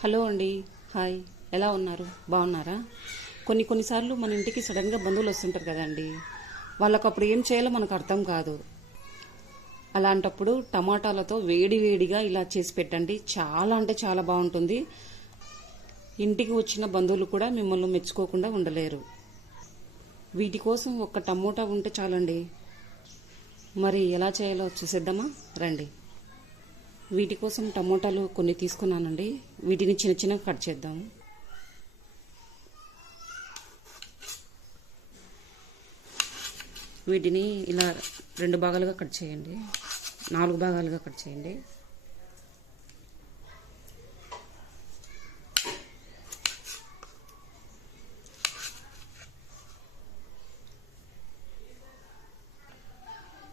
Hello అండి, hi. ఎలా ఉన్నారు? బాగున్నారా? కొన్నిసార్లు మన ఇంటికి సడన్గా బంధువులు వస్తుంటారు కదండి. వాళ్ళకు అప్పుడు ఏం చేయాలో మనకు అర్థం కాదు. అలాంటప్పుడు టమాటాలతో వేడిగా ఇలా చేసి పెట్టండి. చాలా అంటే చాలా బాగుంటుంది. ఇంటికి వచ్చిన బంధువులు కూడా మిమ్మల్ని మెచ్చుకోకుండా ఉండలేరు. వీటి కోసం ఒక్క టమోటా ఉంటే చాలండి. మరి ఎలా చేయాలో చూసేద్దామా? రండి. వీటి కోసం టమోటాలు కొన్ని తీసుకున్నానండి. వీటిని చిన్న కట్ చేద్దాం. వీటిని ఇలా 2 భాగాలుగా కట్ చేయండి. 4 భాగాలుగా కట్ చేయండి.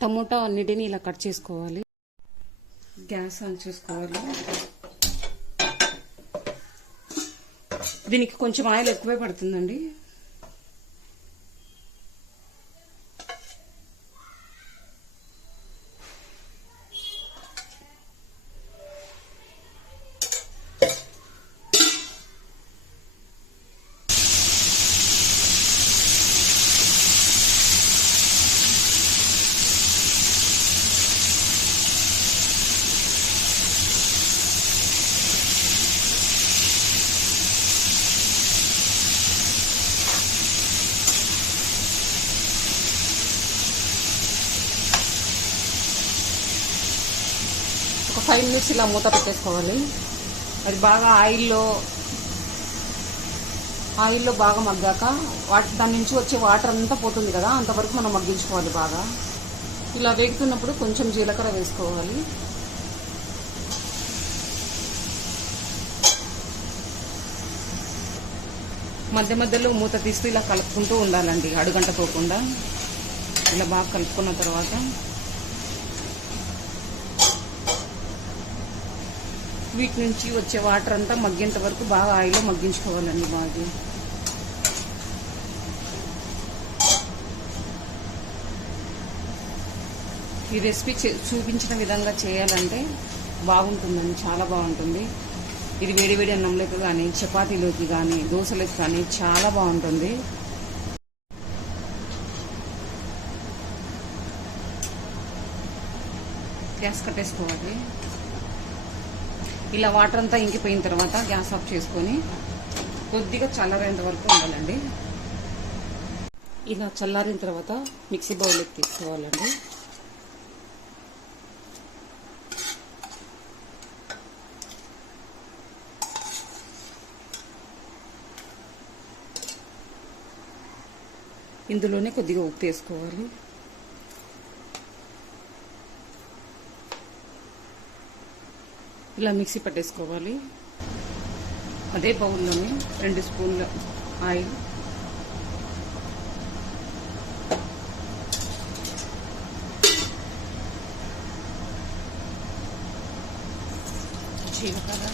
టమోటా అన్నిటిని ఇలా కట్ చేసుకోవాలి. గ్యాస్ ఆన్ చేసుకోవాలి. దీనికి కొంచెం ఆయిల్ ఎక్కువే పడుతుందండి. ఒక 5 మినిట్స్ ఇలా మూత పెట్టేసుకోవాలి. అది బాగా ఆయిల్లో బాగా మగ్గాక దాని నుంచి వచ్చే వాటర్ అంతా పోతుంది కదా, అంతవరకు మనం మగ్గించుకోవాలి బాగా. ఇలా వేగుతున్నప్పుడు కొంచెం జీలకర్ర వేసుకోవాలి. మధ్య మధ్యలో మూత తీస్తూ ఇలా కలుపుకుంటూ ఉండాలండి, అడుగంటపోకుండా. ఇలా బాగా కలుపుకున్న తర్వాత వీటి నుంచి వచ్చే వాటర్ అంతా మగ్గేంత వరకు బాగా ఆయిల్లో మగ్గించుకోవాలండి బాగా. ఈ రెసిపీ చూపించిన విధంగా చేయాలంటే బాగుంటుందండి, చాలా బాగుంటుంది. ఇది వేడి అన్నంలోకి కానీ, చపాతీలోకి కానీ, దోశలోకి కానీ చాలా బాగుంటుంది. గ్యాస్ కట్టేసుకోవాలి. ఇలా వాటర్ అంతా ఇంకిపోయిన తర్వాత గ్యాస్ ఆఫ్ చేసుకొని కొద్దిగా చల్లారేంత వరకు ఉండాలండి. ఇలా చల్లారిన తర్వాత మిక్సీ బౌల్లోకి తీసుకోవాలండి. ఇందులోనే కొద్దిగా ఉప్పు వేసుకోవాలి. ఇలా మిక్సీ పట్టేసుకోవాలి. అదే బౌల్లోనే 2 స్పూన్ల ఆయిల్, జీలకర్ర,